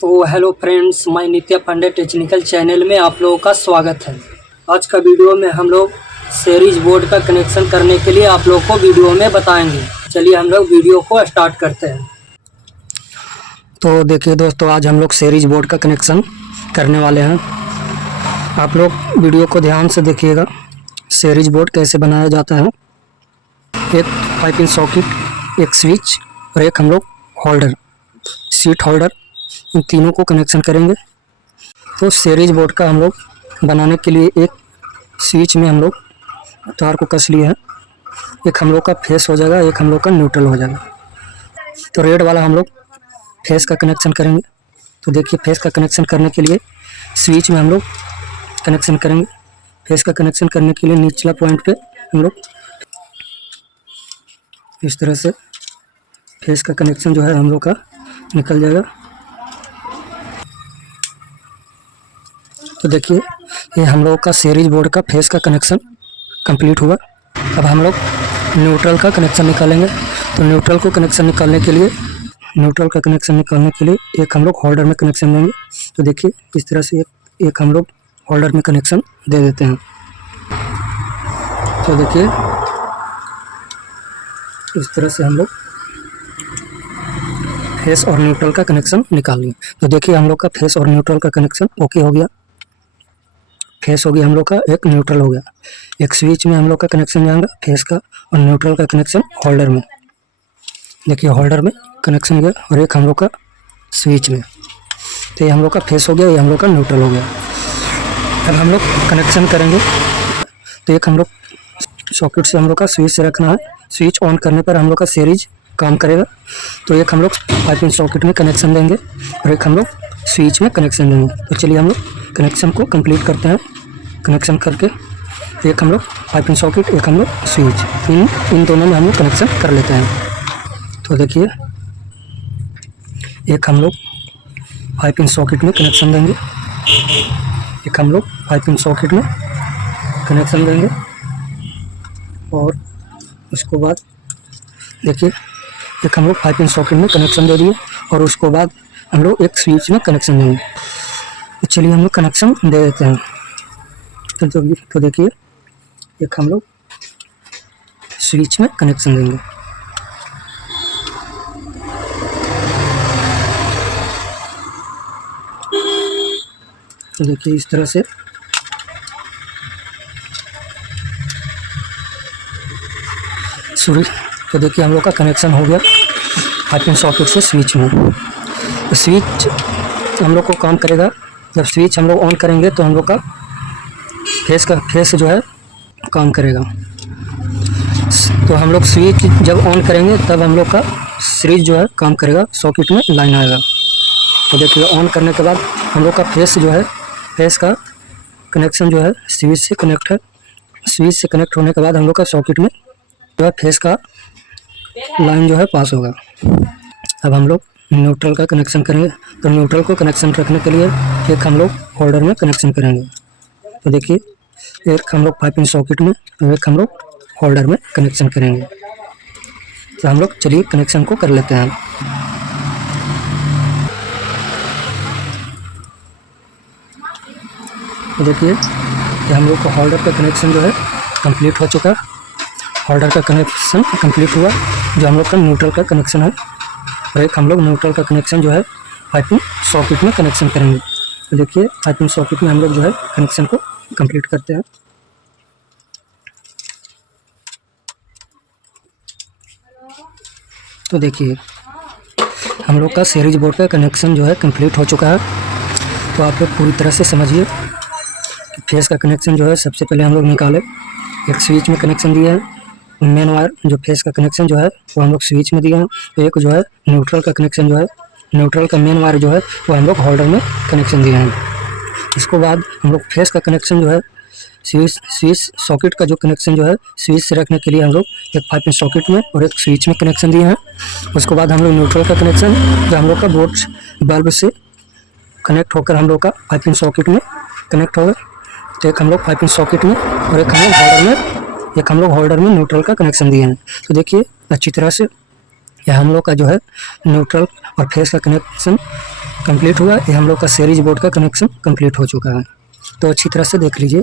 तो hello friends, मैं नित्या Pandey technical channel में आप लोगों का स्वागत है। आज का वीडियो में हम लोग सीरीज बोर्ड का कनेक्शन करने के लिए आप लोग को वीडियो में बताएंगे। चलिए हम लोग वीडियो को स्टार्ट करते हैं। तो देखिए दोस्तों, आज हम लोग सीरीज बोर्ड का कनेक्शन करने वाले हैं। आप लोग वीडियो को ध्यान से देखिएगा। सीरीज बोर्ड कैसे बनाया जाता है। एक 5 पिन सॉकेट, एक स्विच और एक हम लोग होल्डर, सीट होल्डर, इन तीनों को कनेक्शन करेंगे। तो सीरीज बोर्ड का हम लोग बनाने के लिए एक स्विच में हम लोग तार को कस लिए हैं। एक हम लोग का फेस हो जाएगा, एक हम लोग का न्यूट्रल हो जाएगा। तो रेड वाला हम लोग फेस का कनेक्शन करेंगे। तो देखिए, फेस का कनेक्शन करने के लिए स्विच में हम लोग कनेक्शन करेंगे। फेस का कनेक्शन करने के लिए निचला पॉइंट पे हम लोग इस तरह से फेस का कनेक्शन जो है हम लोग का निकल जाएगा। तो देखिए, ये हम लोग का सीरीज बोर्ड का फेस का कनेक्शन कंप्लीट हुआ। अब हम लोग न्यूट्रल का कनेक्शन निकालेंगे। तो न्यूट्रल का कनेक्शन निकालने के लिए एक हम लोग होल्डर में कनेक्शन देंगे। तो देखिए, इस तरह से एक हम लोग होल्डर में कनेक्शन दे देते हैं। तो देखिए, इस तरह से हम लोग फेस और न्यूट्रल का कनेक्शन निकाल लिए। तो देखिए, हम लोग का फेस और न्यूट्रल का कनेक्शन ओके हो गया। फेस हो गया हम लोग का, एक न्यूट्रल हो गया। एक स्विच में हम लोग का कनेक्शन जाएगा फेस का, और न्यूट्रल का कनेक्शन होल्डर में। देखिए, होल्डर में कनेक्शन गया और एक हम लोग का स्विच में। तो ये हम लोग का फेस हो गया, ये हम लोग का न्यूट्रल हो गया। अब हम लोग कनेक्शन करेंगे। तो एक हम लोग सॉकेट से हम लोग का स्विच से रखना है। स्विच ऑन करने पर हम लोग का सीरीज काम करेगा। तो एक हम लोग 5 पिन सॉकेट में कनेक्शन देंगे और एक हम लोग स्विच में कनेक्शन देंगे। तो चलिए हम लोग कनेक्शन को कंप्लीट करते हैं। कनेक्शन करके एक हम लोग 5 पिन सॉकेट, एक हम लोग स्विच, इन दोनों में हम लोग कनेक्शन कर लेते हैं। तो देखिए, एक हम लोग 5 पिन सॉकेट में कनेक्शन देंगे, एक हम लोग 5 पिन सॉकेट में कनेक्शन देंगे, और उसको बाद देखिए, एक हम लोग 5 पिन सॉकेट में कनेक्शन दे दिए और उसको बाद हम लोग एक स्विच में कनेक्शन देंगे। तो चलिए हम लोग कनेक्शन दे देते हैं। तो देखिए, एक हम लोग स्विच में कनेक्शन देंगे। तो देखिए, इस तरह से तो देखिए, हम लोग का कनेक्शन हो गया 5 पिन सॉकेट से स्विच में। तो स्विच हम लोग को काम करेगा। जब स्विच हम लोग ऑन करेंगे तो हम लोग का फेस जो है काम करेगा। तो हम लोग स्विच जब ऑन करेंगे तब हम लोग का सीरीज जो है काम करेगा, सॉकेट में लाइन आएगा। तो देखिए, ऑन करने के बाद हम लोग का फेस जो है, फेस का कनेक्शन जो है स्विच से कनेक्ट है। स्विच से कनेक्ट होने के बाद हम लोग का सॉकेट में जो है फेस का लाइन जो है पास होगा। अब हम लोग न्यूट्रल का कनेक्शन करेंगे। तो न्यूट्रल को कनेक्शन रखने के लिए एक हम लोग होल्डर में कनेक्शन करेंगे। तो देखिए, एक हम लोग 5 पिन सॉकेट में और एक हम लोग होल्डर में कनेक्शन करेंगे। तो हम लोग चलिए कनेक्शन को कर लेते हैं। तो देखिए, हम लोग को होल्डर का कनेक्शन जो है कंप्लीट हो चुका है। होल्डर का कनेक्शन कंप्लीट हुआ। जो हम लोग का न्यूट्रल का कनेक्शन है, और एक हम लोग न्यूट्रल का कनेक्शन जो है 5 पिन सॉकेट में कनेक्शन करेंगे। तो देखिए, 5 पिन सॉकेट में हम लोग जो है कनेक्शन को कंप्लीट करते हैं। तो देखिए, हम लोग का सीरीज बोर्ड का कनेक्शन जो है कंप्लीट हो चुका है। तो आप लोग पूरी तरह से समझिए कि फेस का कनेक्शन जो है सबसे पहले हम लोग निकाले। एक स्विच में कनेक्शन दिया है। मेन वायर जो फेस का कनेक्शन जो है वो हम लोग स्विच में दिया है। एक जो है न्यूट्रल का कनेक्शन जो है, न्यूट्रल का मेन वायर जो है वो हम लोग होल्डर में कनेक्शन दिए हैं। इसके बाद हम लोग फेस का कनेक्शन जो है स्विच सॉकेट का जो कनेक्शन जो है स्विच से रखने के लिए हम लोग एक 5 पिन सॉकेट में और एक स्विच में कनेक्शन दिए हैं। उसके बाद हम लोग न्यूट्रल का कनेक्शन जो हम लोग का बोर्ड बल्ब से कनेक्ट होकर हम लोग का 5 पिन सॉकेट में कनेक्ट होगा। तो एक हम लोग 5 पिन सॉकेट में और एक हम लोग होल्डर में न्यूट्रल का कनेक्शन दिए हैं। तो देखिए, अच्छी तरह से यह हम लोग का जो है न्यूट्रल और फेस का कनेक्शन कंप्लीट हुआ। ये हम लोग का सीरीज बोर्ड का कनेक्शन कंप्लीट हो चुका है। तो अच्छी तरह से देख लीजिए।